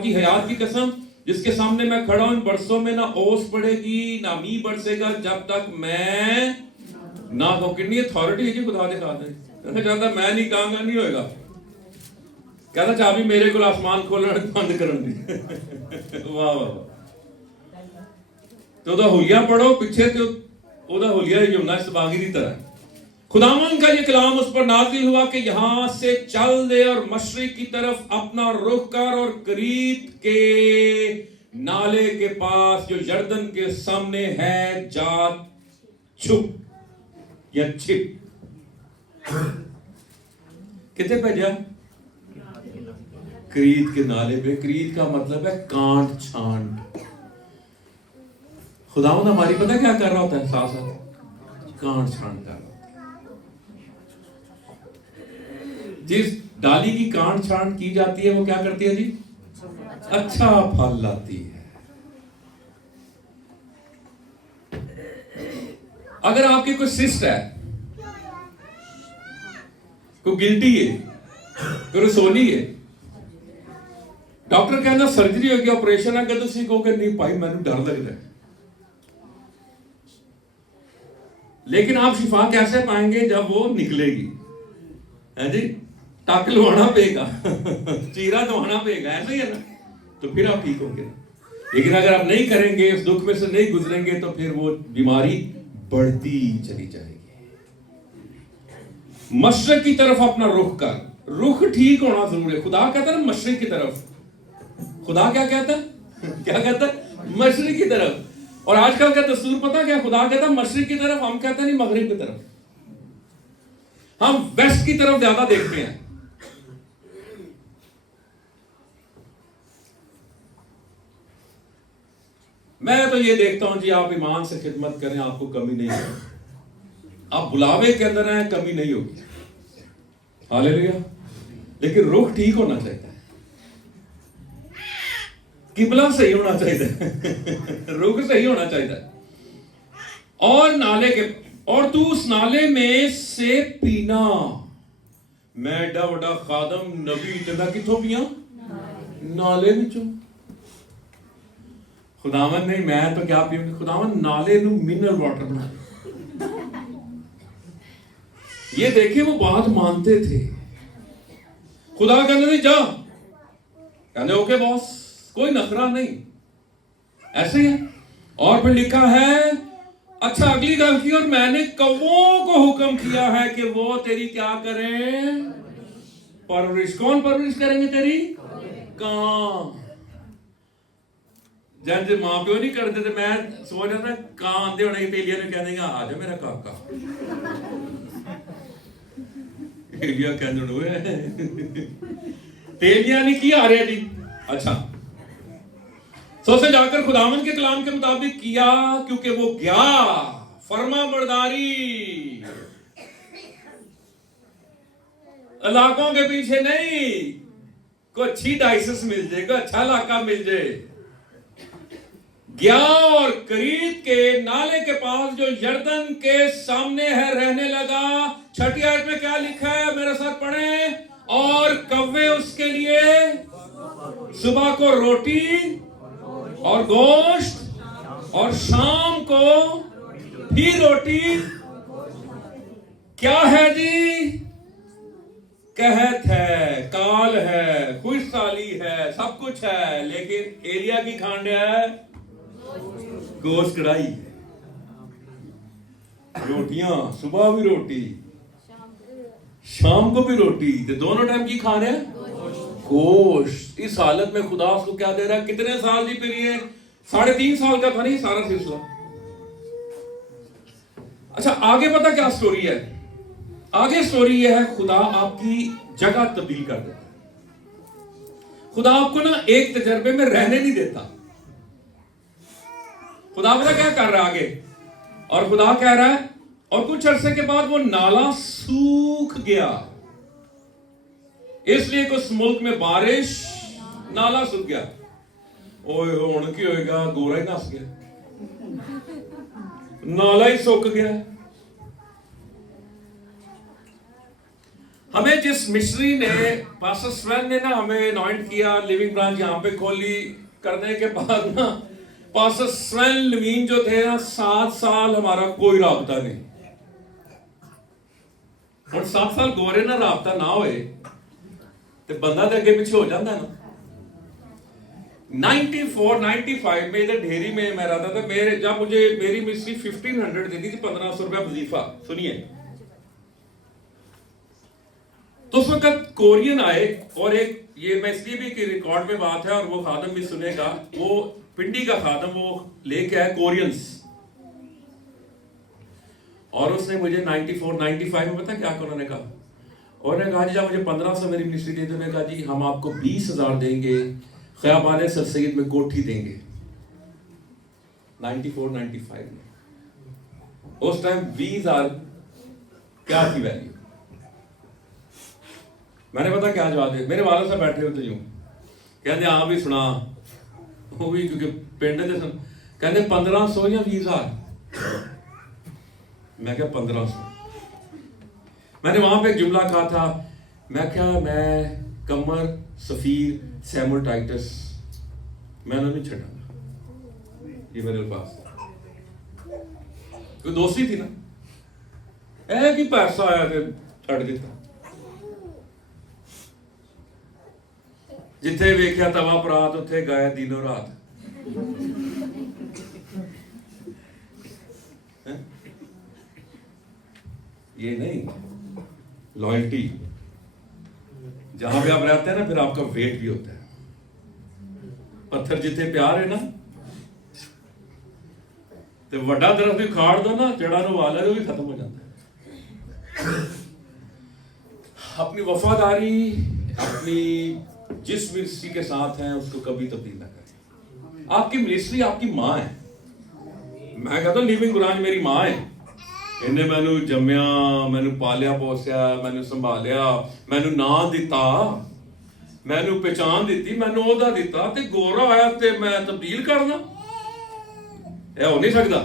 की हयात की कसम, जिसके सामने मैं खड़ा हूं, बरसों में ना ओस पड़ेगी ना मी बरसेगा, जब तक मैं ना हो। कितनी अथॉरिटी है जी खुदा ने कहा था। चाहता मैं नहीं कहूंगा नहीं होएगा। कहता चाबी मेरे को आसमान खोलने बंद करन दी। वाह वाह। तो ओदा हुलिया पढ़ो पीछे, तो ओदा हुलिया यमुना सबागी की तरह। खुदावन का ये कलाम उस पर नाज़िल हुआ कि यहां से चल दे और मशरिक की तरफ अपना रुख कर, और करीत के नाले के पास जो यरदन के सामने है जा छुप या छिप। कितने भेजा? करीत के नाले पे। करीत का मतलब है कांट छांट। खुदावन हमारी पता क्या कर रहा होता है? साथ साथ कांट छांट कर रहा होता है। जिस डाली की कांट छांट की जाती है वो क्या करती है जी? अच्छा फल लाती है। अगर आपकी कोई सिस्ट है, कोई गिल्टी है, कोई रसोली है, डॉक्टर कहना सर्जरी होगी, ऑपरेशन है, तुम कहोगे नहीं भाई मैंने डर लगता है। लेकिन आप शिफा कैसे पाएंगे? जब वो निकलेगी, है जी, टक लवाना पेगा, चीरा दवाना पेगा, ऐसा ही है ना, तो फिर आप ठीक होंगे। लेकिन अगर आप नहीं करेंगे, उस दुख में से नहीं गुजरेंगे, तो फिर वो बीमारी बढ़ती चली जाएगी। मशरिक की तरफ अपना रुख कर। रुख ठीक होना जरूरी है। खुदा कहता है मशरिक की तरफ। खुदा क्या कहता है? क्या कहता है? मशरिक की तरफ। और आजकल का दस्तूर पता क्या? खुदा कहता है मशरिक की तरफ, हम कहते हैं नहीं मगरिब की तरफ। हम वेस्ट की तरफ ज्यादा देखते हैं। मैं तो ये देखता हूं जी, आप ईमान से खिदमत करें, आपको कमी नहीं है। आप बुलावे के अंदर हैं, कमी नहीं होगी। हालेलुया। लेकिन रुख ठीक होना चाहिए। किबला सही होना चाहिए, रुख सही होना चाहिए। और नाले के, और तू उस नाले में से पीना। मैं एडा वड्डा खादम नबी ते मैं किथों पिया? नाले विचों। खुदावन नहीं, मैं तो क्या पीऊंगी? खुदावन नाले नू मिनरल वाटर बना दे। ये देखिए वो बात मानते थे। खुदा कहने नहीं जा, कहने ओके बॉस, कोई नखरा नहीं, ऐसे ही है। और फिर लिखा है, अच्छा अगली गल की, और मैंने कौवों को हुक्म किया है कि वो तेरी क्या करें? परवरिश। कौन परवरिश करेंगे तेरी? कां। जब मां प्यो नहीं करते तो मैं सोच रहा था कां आते होने, तेलिया ने कह देगा आ जा मेरा काका। तेलिया तेलिया ने किया आ रहा जी। अच्छा, तो से जाकर खुदावन के कलाम के मुताबिक किया, क्योंकि वो गया फर्मा बरदारी, इलाकों के पीछे नहीं, कोई अच्छी डाइसिस मिल जाए, कोई अच्छा इलाका मिल जाए। गया और करीब के नाले के पास जो यर्दन के सामने है रहने लगा। छठी आयत में क्या लिखा है, मेरे साथ पढ़ें। और कव्वे उसके लिए सुबह को रोटी और गोश्त, और शाम को भी रोटी। क्या है जी? कहत है, काल है, खुशहाली है, सब कुछ है, लेकिन एलिया की खांड है गोश्त कढ़ाई, रोटियां, सुबह भी रोटी, शाम को भी रोटी, तो दोनों टाइम की खा रहे हैं गोश्त। इस हालत में खुदा उसको क्या दे रहा है? कितने साल की पीरियड? 3.5 साल का था नहीं सारा सिलसिला। अच्छा, आगे पता क्या स्टोरी है? आगे स्टोरी यह है, खुदा आपकी जगह तब्दील कर देता है। खुदा आपको ना एक तजर्बे में रहने नहीं देता। खुदा पता क्या कर रहा है आगे? और खुदा कह रहा है, और कुछ अरसे के बाद वो नाला सूख गया, इसलिए कुछ मुल्क में बारिश, नाला सूख गया। ओए हुण की होएगा? गोरा ही नस गया, नाला ही सूख गया। हमें जिस मिस्री ने, पास्टर स्वेन ने ना हमें अनॉइंट किया, लिविंग ब्रांच यहां पे खोली, करने के बाद ना पास्टर स्वेन लवीन जो थे ना, 7 साल हमारा कोई राबता नहीं। और 7 साल गोरे ना राबता ना होए तो बंदा तो अगे पीछे हो जाता ना। 94-95 में इधर ढेरी में मैं रहता था। मेरे जब मुझे मेरी मिस्री 1500 देती थी, 1500 रुपया वजीफा। सुनिए, तो उस वक्त कोरियन आए, और एक ये मैं इसलिए भी कि रिकॉर्ड में बात है और वो खादम भी सुनेगा, वो पिंडी का खादम वो लेके आए कोरियंस, और उसने मुझे 94-95 में पता क्या उन्होंने कहा? और ने कहा जी, जब मुझे 1500 मेरी मिनिस्ट्री दे दो, मैं कहा जी हम आपको 20,000 देंगे, ख़याबान सर सैयद में कोठी देंगे। 94-95 में उस टाइम 20,000 क्या थी वैल्यू? मैंने पता क्या जवाब दिया? मेरे वाले साहब बैठे होते यूं कहते हाँ भी सुना, वो भी क्योंकि पिंड दे सन, कहते 1500 या 20,000। मैं क्या 1500? मैंने वहां पे एक जुमला कहा था, मैं क्या, मैं कमर सफीर सैमुअल टाइटस मैं नहीं छड़ा, ये मेरे पास कोई दोस्ती थी ना, ऐ कि पैसा आया थे छड़ दिता। जिथे वेख्या तवा परात उथे गाय दिनों रात। ये नहीं, लॉयल्टी। जहां पे आप रहते हैं ना, फिर आपका वेट भी होता है। पत्थर जिथे प्यार है ना, तो वड्डा दरख्त भी खाड़ दो ना, जड़ा नु वाला भी खत्म हो जाता है। अपनी वफादारी, अपनी जिस मिनिस्ट्री के साथ हैं उसको कभी तब्दील ना करें। आपकी मिनिस्ट्री आपकी माँ है। मैं कहता हूं लिविंग ब्रांच मेरी माँ है। इन्हें मैनू जम्मिया, मैनू पालिया पोसिया, मैनू संभालिया, मैनू नां दिता। मैनू पहचान दी, मैनू ओहदा दिता ते गोरा आया ते मैं तब्दील करना, यह हो नहीं सकता।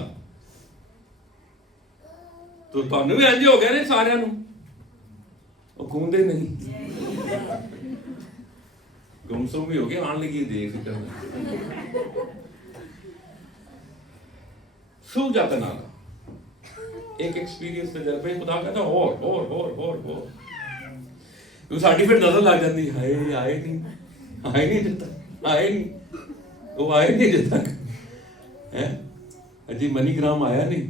तो तुहानू भी इंज हो गया ने सारिਆਂ ਨੂੰ, ਉਹ ਕੂੰਦੇ नहीं, गुमसुम भी हो गए, आने लगी देख करना सूझ जाता नाला। एक एक्सपीरियंस तजर्बा खुदा कहता और तो साड़ी फिर नजर लग जाती, हाय आए नहीं जब तक आए नहीं, वो आए नहीं जब तक है अजी मनीग्राम आया नहीं,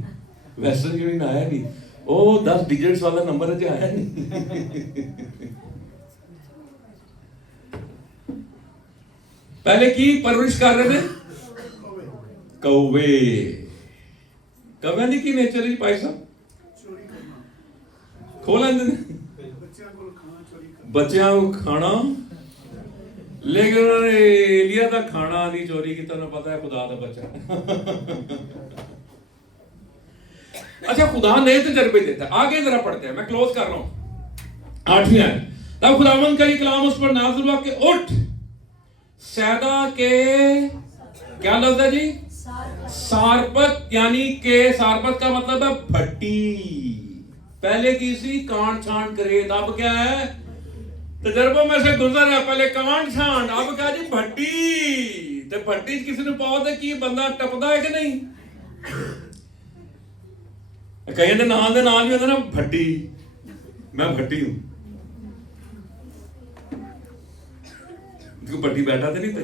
वेस्टर्न यूनियन आया नहीं, ओ 10 डिजिट्स वाला नंबर अजय आया नहीं। पहले की परवरिश कर रहे थे कौवे, कौवे की नेचर है भाई साहब, खो लेंदे ने बच्चों को खाना, लेकिन उन्होंने एलिया का खाना नहीं चोरी किया, ना पता है खुदा का बच्चा। अच्छा, खुदा ने तजर्बे देता है। आगे जरा पढ़ते हैं, मैं क्लोज कर रहा हूं 8वीं आयत। तब खुदावंद का ये कलाम उस पर नाज़िल हुआ कि उठ सैदा के, क्या लफ्ज़ है जी, सारपत, यानी के सारपत का मतलब है भट्टी। पहले की सी कांड छांड करे, अब क्या है, तजर्बों में से गुजर है, पहले कांड छांड, अब क्या जी भट्टी। ते भट्टी किसी ने पाओ दे कि बंदा टपदा है कि नहीं, कहीं दे नाम भी होता ना भट्टी, मैं भट्टी हूं, भट्टी बैठा तो नहीं थे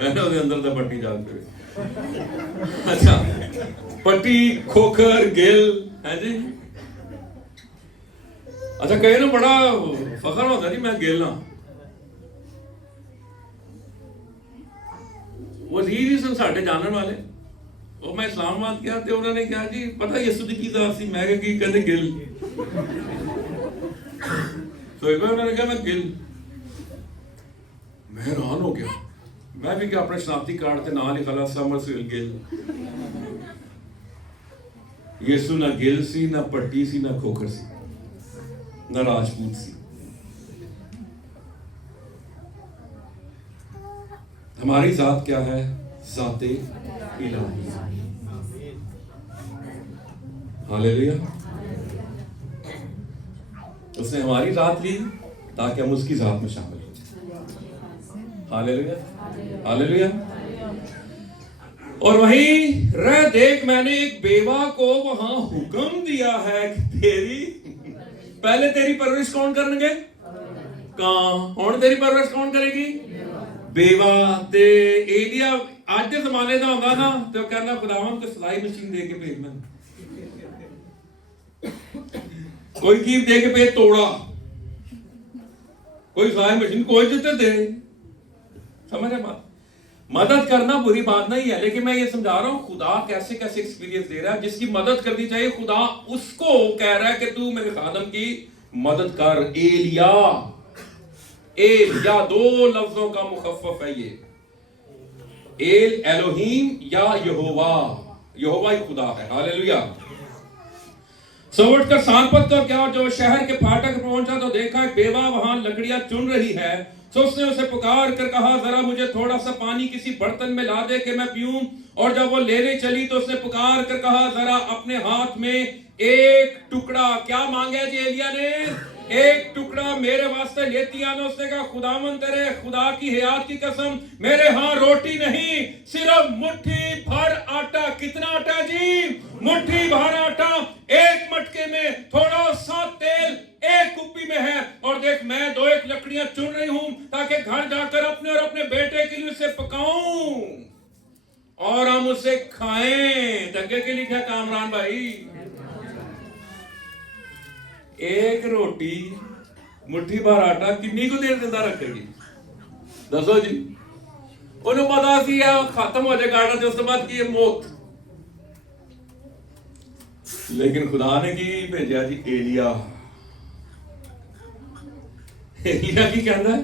अंदर तो भट्टी जाग पे। अच्छा, पट्टी, खोखर, गिल है जी। अच्छा, कहीं ना बड़ा फखर होता जी मैं गिल हाँ, वजीर ही सन साडे जानने वाले, वो मैं इस्लामाबाद गया तो उन्होंने कहा जी पता यसू दी की जात सी, मैं की कहते गिल, तो एक बार उन्होंने कहा मैं गिल, मैं हैरान हो गया, मैं भी क्या अपने शनाख्ती कार्ड ते नाम लिखा ला समरसेल गिल। यसू ना गिल सी, ना पट्टी सी, ना खोखर सी, ना राजपूत सी। हमारी जात क्या है, जाते इलाही। हालेलुया। उसने हमारी जात ली ताकि हम उसकी जात में शामिल हो जाए। Hallelujah, hallelujah. और वहीं रह देख, मैंने एक बेवा को वहां हुक्म दिया है कि तेरी, पहले तेरी परवरिश कौन करेंगे, कहां हुण तेरी परवरिश कौन करेगी, बेवा। ते एलिया अज दे जमाने दा होंदा ना ते कहना खुदावंद को सिलाई मशीन दे के भेज, मैं कोई कीप दे के भेज, तोड़ा कोई सिलाई मशीन, कोई जितने दे, समझ है बात। मदद करना बुरी बात नहीं है, लेकिन मैं ये समझा रहा हूं खुदा कैसे कैसे एक्सपीरियंस दे रहा है, जिसकी मदद करनी चाहिए खुदा उसको कह रहा है कि तू मेरे खादम की मदद कर। एलिया, एलिया दो लफ्जों का मुखफ़फ़ है ये, एल एलोहीम या यहोवा, यहोवा ही खुदा है। हालेलुया। सो उठकर सांपत को क्या, जो शहर के फाटक पर पहुंचा तो देखा बेवा वहां लकड़ियां चुन रही है। तो उसने उसे पुकार कर कहा, जरा मुझे थोड़ा सा पानी किसी बर्तन में ला दे कि मैं पीऊं। और जब वो लेने चली तो उसने पुकार कर कहा, जरा अपने हाथ में एक टुकड़ा, क्या मांगा जी एलिया ने, एक टुकड़ा मेरे वास्ते लेती आना। उसने कहा, खुदावंद तेरे खुदा की हयात की कसम, मेरे यहाँ रोटी नहीं, सिर्फ मुट्ठी भर आटा। कितना आटा जी, मुट्ठी भर आटा, एक मटके में थोड़ा सा तेल एक कुप्पी में है। और देख मैं 2-1 लकड़ियां चुन रही हूं ताकि घर जाकर अपने और अपने बेटे के लिए उसे पकाऊं और हम उसे खाएं। दंगे के लिखा कामरान भाई, एक रोटी मुट्ठी भर आटा कितनी को देर जिंदा रखेगी, दसो जी। उन्हें पता सी खत्म हो जाएगा आटा, तो उसके बाद की मौत। लेकिन खुदा ने की भेजा जी एलिया। एलिया की कहता है,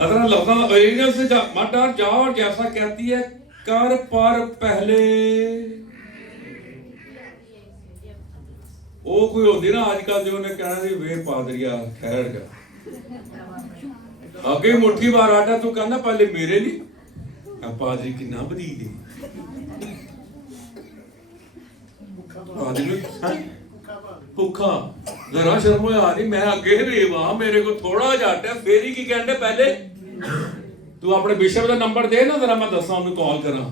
अगर लफ्ज़ एलिया से मत डर जाओ, और जैसा कहती है कर, पर पहले वो कोई होती ना आजकल जो ने कहना जी वे पादरिया ठहर जा, अगे मुट्ठी बार आटा तू कहना पहले मेरे लिए पादरी की ना बदी दी पादरी भुखा जरा शर्म आ रही मैं अगे रेवा मेरे को थोड़ा जाट है फिर ही की कहते पहले तू अपने बिशप का नंबर दे ना जरा मैं दसा उन्हें कॉल करा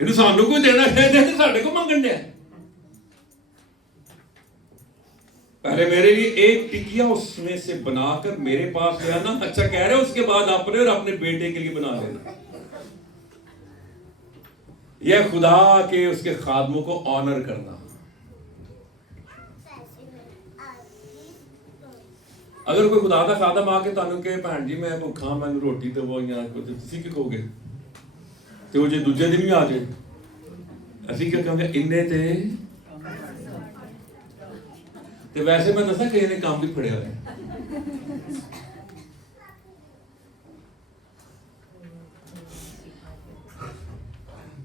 इन्हें सानू कोई देना चाहिए साढ़े को मंगन दिया पहले मेरे लिए एक टिकिया उसमें से बनाकर मेरे पास ले आना अच्छा कह रहे हो उसके बाद अपने और अपने बेटे के लिए बना लेना यह खुदा के उसके खादमों को ऑनर करना अगर कोई खुदा का खादम आके तुहानू कहे भैन जी मैं भुखा मैं रोटी देवो या कुछ तुसीं की कहोगे ते वो जे दूजे दिन भी आ जाए असीं क्या कहांगे इन्ने ते वैसे मैं दसा किसी ने काम भी फड़िया है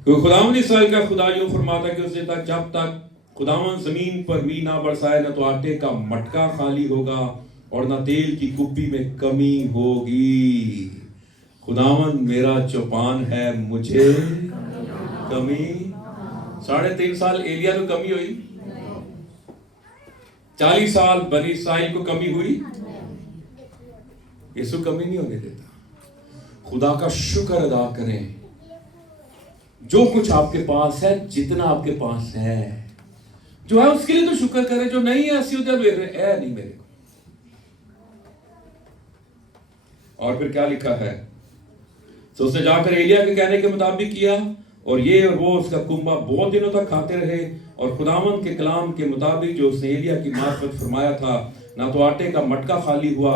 खुदावंद इस्राएल का खुदा यूं फरमाता कि उसने तक जब तक खुदावंद जमीन पर मी ना बरसाए न तो आटे का मटका खाली होगा और न तेल की कुप्पी में कमी होगी खुदावंद मेरा चौपान है मुझे कमी 3.5 साल एलिया को कमी हुई 40 साल बनी इस्राइल को कमी हुई यीशु कमी नहीं होने देता खुदा का शुक्र अदा करें जो कुछ आपके पास है जितना आपके पास है जो है उसके लिए तो शुक्र करें जो नहीं है ऐसी उधर है नहीं मेरे को और फिर क्या लिखा है तो उसने जाकर एलिया के कहने के मुताबिक किया और ये और वो उसका कुंबा बहुत दिनों तक खाते रहे और खुदावंद के कलाम के मुताबिक जो उसने एलिया की मार्फत फरमाया था ना तो आटे का मटका खाली हुआ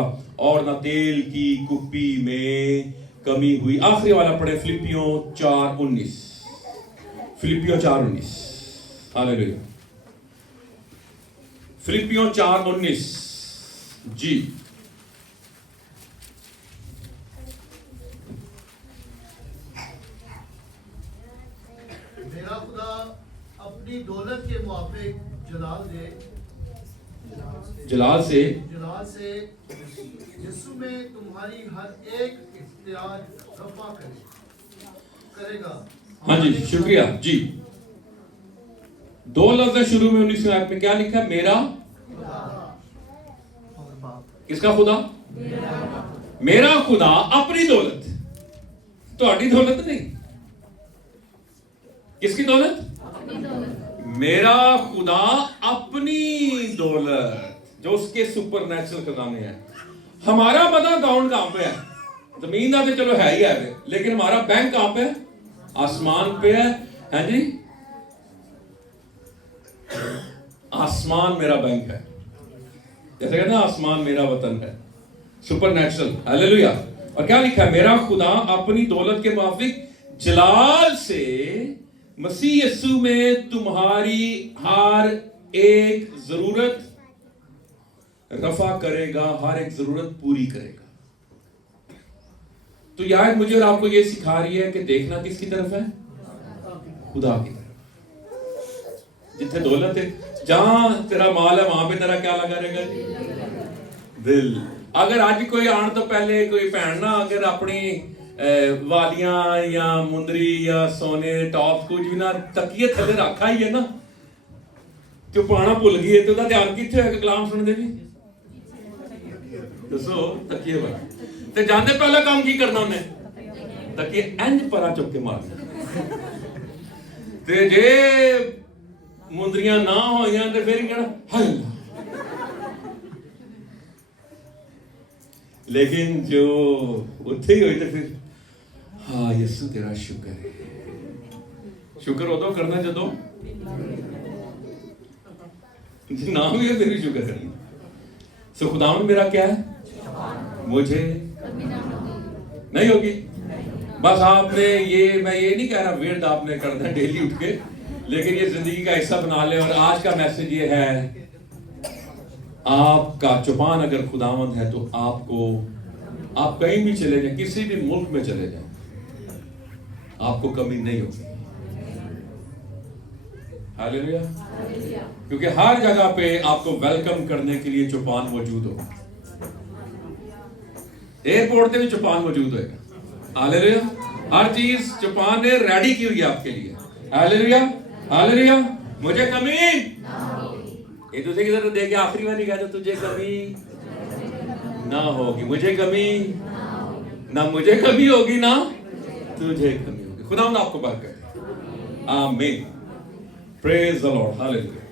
और ना तेल की कुप्पी में कमी हुई आखिरी वाला पढ़े फिलिपियों 4:19 फिलिपियों 4:19 हालेलुया फिलिपियों 4:19 जी मेरा खुदा अपनी दौलत के मुआफिक जलाल से यीशु में तुम्हारी हर एक इख्तियार रफा करेगा। हाँ जी शुक्रिया जी 2 लफ्ज़ है शुरू में 19वें आयत में क्या लिखा है मेरा किसका खुदा मेरा खुदा अपनी दौलत तुम्हारी दौलत नहीं किसकी दौलत मेरा खुदा अपनी दौलत जो उसके सुपर नेचुरल खजाने हैं हमारा पता अकाउंट कहां पे है जमीन का तो चलो है ही है लेकिन हमारा बैंक कहां पे है आसमान पे है जी आसमान मेरा बैंक है जैसे कहते हैं आसमान मेरा वतन है सुपर नेचुरल हालेलुया और क्या लिखा है मेरा खुदा अपनी दौलत के मुताबिक जलाल से मसीह यीशु में तुम्हारी हर एक जरूरत रफा करेगा हर एक जरूरत पूरी करेगा तो यार मुझे और आपको ये सिखा रही है कि देखना किसकी तरफ है खुदा की तरफ जिथे दौलत है जहां तेरा माल है वहां पे तेरा क्या लगा रहेगा दिल अगर आज कोई आने तो पहले कोई भैन ना अगर अपनी वालियां या मुंदरी या सोने टॉप कुछ भी ना तकिए थले रखा ही है ना जो पाना भुल गई है तो ध्यान कितने है कलाम सुनते भी दसो तकिए पर ते जाने पहला काम की करना उन्हें तकिए इंज परा चुप के मारना ते जे मुंदरियां ना होइयां ते फिर कहना हाय लेकिन जो उत्थे ही हुई तो फिर हाँ यीशु तेरा शुक्र है शुक्र उदो करना जदों ना हुई है फिर शुक्र करना सो खुदावंद मेरा क्या है मुझे नहीं होगी बस आपने ये मैं ये नहीं कह रहा विर्द आपने करना डेली उठ के लेकिन ये जिंदगी का हिस्सा बना ले और आज का मैसेज ये है आपका चौपान अगर खुदावंद है तो आपको आप कहीं भी चले जाएं किसी भी मुल्क में चले जाएं आपको कमी नहीं होगी हालेलुया। क्योंकि हर जगह पे आपको वेलकम करने के लिए चौपान मौजूद होगा। एयरपोर्ट पे भी चौपान मौजूद होगा। हालेलुया। हर चीज चौपान ने रेडी की हुई है आपके लिए। Hallelujah, hallelujah. मुझे कमी एक दूसरे की तरफ देख के आखिरी बार कहते तुझे कमी ना होगी, मुझे कमी ना, मुझे कमी होगी ना तुझे कमी होगी। खुदा आपको बरकत दे। आमीन। Praise the Lord. हालेलुया।